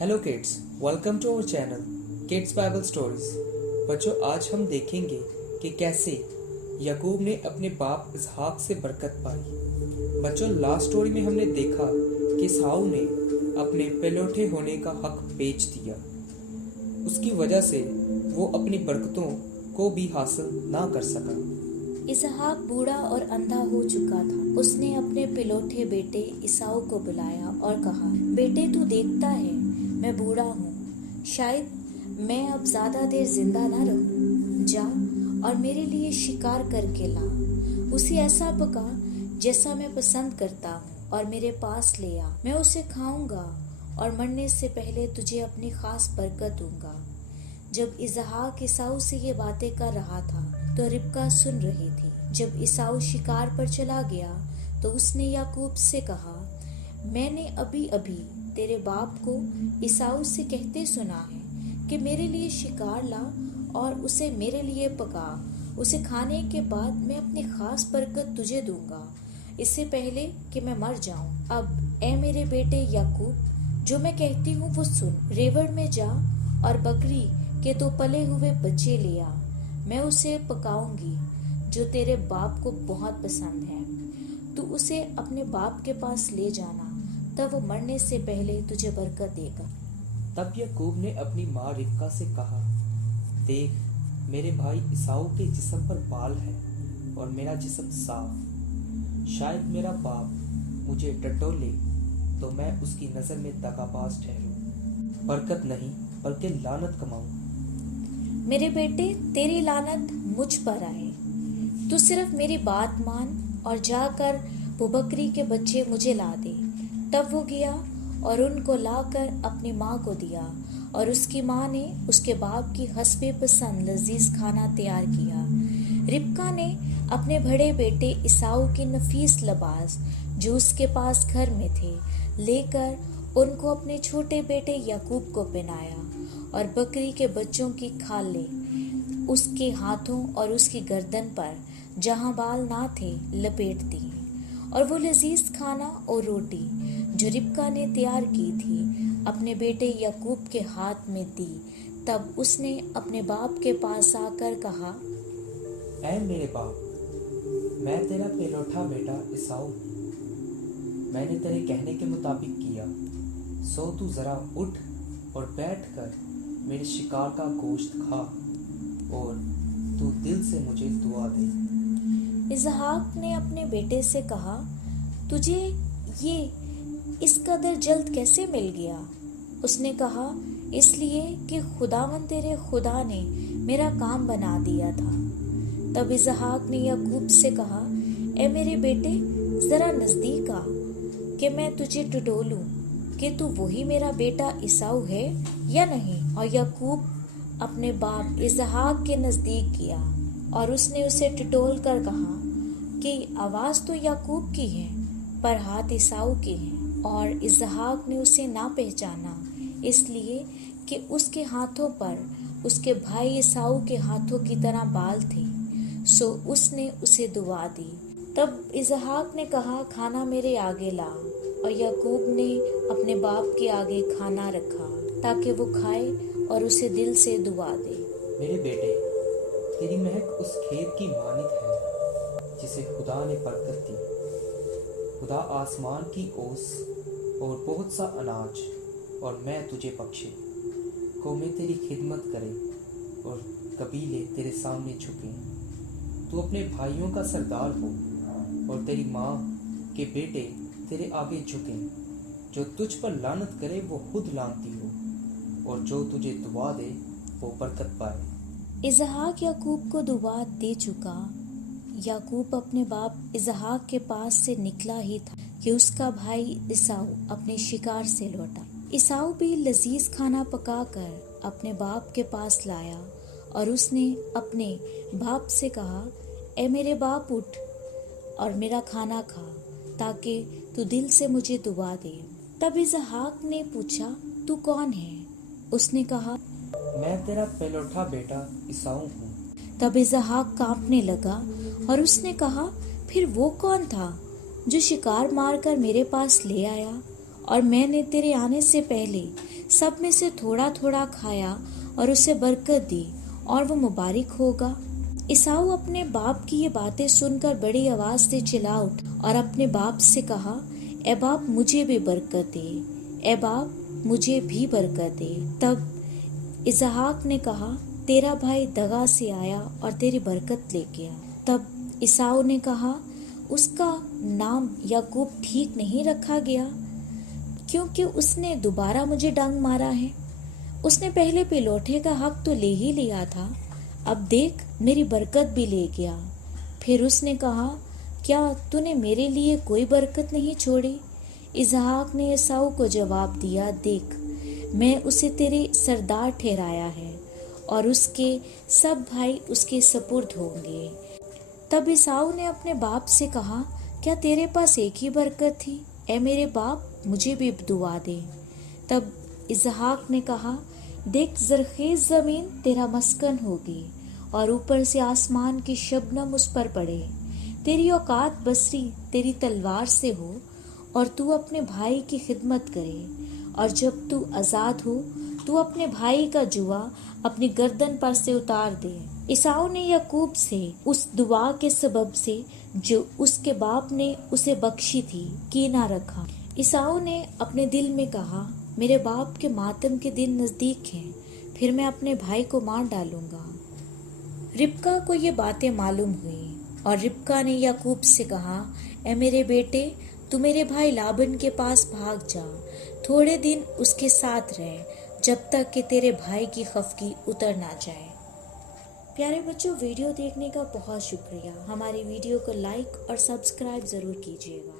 Hello kids, welcome to our channel kids Bible stories. बच्चों, आज हम देखेंगे कि कैसे याकूब ने अपने बाप इसहाक से बरकत पाई। बच्चों, लास्ट स्टोरी में हमने देखा कि एसाऊ ने अपने पहलौठे होने का हक बेच दिया। उसकी वजह से वो अपनी बरकतों को भी हासिल ना कर सका। इसहाक बूढ़ा और अंधा हो चुका था। उसने अपने पिलौठे बेटे एसाऊ को बुलाया और कहा, बेटे तू देखता है मैं बूढ़ा हूँ, शायद मैं अब ज्यादा देर जिंदा ना रहूं। जा और मेरे लिए शिकार करके ला, उसे ऐसा पका जैसा मैं पसंद करता हूँ और मेरे पास ले आ। मैं उसे खाऊंगा और मरने से पहले तुझे अपनी खास बरकत दूंगा। जब इसहाक एसाऊ से ये बातें कर रहा था तो रिबका सुन रही थी। जब एसाऊ शिकार पर चला गया तो उसने याकूब से कहा, मैंने अभी अभी तेरे बाप को एसाऊ से कहते सुना है कि मेरे लिए शिकार ला और उसे मेरे लिए पका। उसे खाने के बाद मैं अपनी खास बरकत तुझे दूंगा, इससे पहले कि मैं मर जाऊं। अब ए मेरे बेटे याकूब, जो मैं कहती हूँ वो सुन। रेवड़ में जा और बकरी के 2 पले हुए बच्चे ले आ। मैं उसे पकाऊंगी जो तेरे बाप को बहुत पसंद है। तू उसे अपने बाप के पास ले जाना, तब वो मरने से पहले तुझे बरकत देगा। तब याकूब ने अपनी माँ रिबका से कहा, देख, मेरे भाई एसाऊ के जिस्म पर बाल है और मेरा जिस्म साफ। शायद मेरा बाप मुझे टटोले तो मैं उसकी नज़र में दगाबाज ठहरूं, बरकत नहीं बल्कि लानत कमाऊं। मेरे बेटे, तेरी लानत मुझ पर आए। तू सिर्फ मेरी बात मान और जाकर वो बकरी के बच्चे मुझे ला दे। तब वो गया और उनको लाकर अपनी माँ को दिया और उसकी माँ ने उसके बाप की हस्बे पसंद लजीज खाना तैयार किया। रिबका ने अपने बड़े बेटे एसाऊ की नफीस लिबास जो उसके पास घर में थे लेकर उनको अपने छोटे बेटे याकूब को पहनाया और बकरी के बच्चों की खालें उसके हाथों और उसकी गर्दन पर जहां बाल ना थे लपेट दी और वो लजीज खाना और रोटी जो रिबका ने तैयार की थी अपने बेटे याकूब के हाथ में दी। तब उसने अपने बाप के पास आकर कहा, ऐ मेरे बाप, मैं तेरा पहलौठा बेटा एसाऊ हूँ। मैंने तेरे कहने के मुताबिक किया, सो तू जरा उठ और बैठकर मेरे शिकार का गोश्त खा और तू दिल से मुझे दुआ दे। इसहाक ने अपने बेटे से कहा, तुझे ये इस कदर जल्द कैसे मिल गया? उसने कहा, इसलिए कि खुदावन तेरे खुदा ने मेरा काम बना दिया था। तब इसहाक ने याकूब से कहा, ए मेरे बेटे, जरा नजदीक आ कि मैं तुझे टटोलूं कि तू वही मेरा बेटा एसाऊ है या नहीं। और याकूब अपने बाप इसहाक के नजदीक गया और उसने उसे टटोल कर कहा कि आवाज तो याकूब की है पर हाथ एसाऊ के हैं। और इसहाक ने उसे ना पहचाना, इसलिए कि उसके हाथों पर उसके भाई एसाऊ के हाथों की तरह बाल थे। सो उसने उसे दुआ दी। तब इसहाक ने कहा, खाना मेरे आगे ला। और याकूब ने अपने बाप के आगे खाना रखा ताकि वो खाए और उसे दिल से दुआ दे। मेरे बेटे, तेरी महक उस खेत की मानित है जिसे खुदा ने बरकत दी। खुदा आसमान की ओस और बहुत सा अनाज और मैं तुझे बख्शे। कौमें तेरी खिदमत करें और कबीले तेरे सामने झुकें। तू अपने भाइयों का सरदार हो और तेरी माँ के बेटे तेरे आगे झुकें। जो तुझ पर लानत करे वो खुद लानती हो और जो तुझे दुआ दे वो बरकत पाए। इसहाक याकूब को दुआ दे चुका। याकूब अपने बाप इसहाक के पास से निकला ही था कि उसका भाई एसाऊ अपने शिकार से लौटा। एसाऊ भी लजीज खाना पकाकर अपने बाप के पास लाया और उसने अपने बाप से कहा, ए मेरे बाप, उठ और मेरा खाना खा ताकि तू दिल से मुझे दुआ दे। तब इसहाक ने पूछा, तू कौन है? उसने कहा, मैं तेरा पहलौठा बेटा एसाऊ हूँ। तब इसहाक कांपने लगा और उसने कहा, फिर वो कौन था जो शिकार मारकर मेरे पास ले आया और मैंने तेरे आने से पहले सब में से थोड़ा थोड़ा खाया और उसे बरकत दी और वो मुबारक होगा। ईसाऊ अपने बाप की ये बातें सुनकर बड़ी आवाज से चिल्ला उठा और अपने बाप से कहा, ए बाप मुझे भी बरकत दे, ए बाप मुझे भी बरकत दे। तब इसहाक ने कहा, तेरा भाई दगा से आया और तेरी बरकत ले गया। तब ईसाऊ ने कहा, उसका नाम याकूब ठीक नहीं रखा गया क्योंकि उसने दोबारा मुझे डंक मारा है। उसने पहले पिलोठे का हक तो ले ही लिया था, अब देख मेरी बरकत भी ले गया। फिर उसने कहा, क्या तूने मेरे लिए कोई बरकत नहीं छोड़ी? इसहाक ने एसाऊ को जवाब दिया, देख मैं उसे तेरे सरदार ठहराया है और उसके सब भाई उसके सपुर्द होंगे। तब एसाऊ ने अपने बाप से कहा, क्या तेरे पास एक ही बरकत थी? ए मेरे बाप मुझे भी दुआ दे। तब इसहाक ने कहा, देख ज़रख़ेज़ ज़मीन तेरा मस्कन होगी और ऊपर से आसमान की शबनम उस पर पड़े। तेरी औकात बसरी तेरी तलवार से हो और तू अपने भाई की खिदमत करे, और जब तू आज़ाद हो तू अपने भाई का जुआ अपनी गर्दन पर से उतार दे। ईसाऊ ने याकूब से उस दुआ के सबब से जो उसके बाप ने उसे बख्शी थी कीना रखा। ईसाऊ ने अपने दिल में कहा, मेरे बाप के मातम के दिन नज़दीक हैं, फिर मैं अपने भाई को मार डालूंगा। रिबका को ये बातें मालूम हुई और रिबका ने याकूब से कहा, ए मेरे बेटे तू मेरे भाई लाबन के पास भाग जा, थोड़े दिन उसके साथ रह जब तक कि तेरे भाई की खफगी उतर ना जाए। प्यारे बच्चों, वीडियो देखने का बहुत शुक्रिया। हमारी वीडियो को लाइक और सब्सक्राइब ज़रूर कीजिएगा।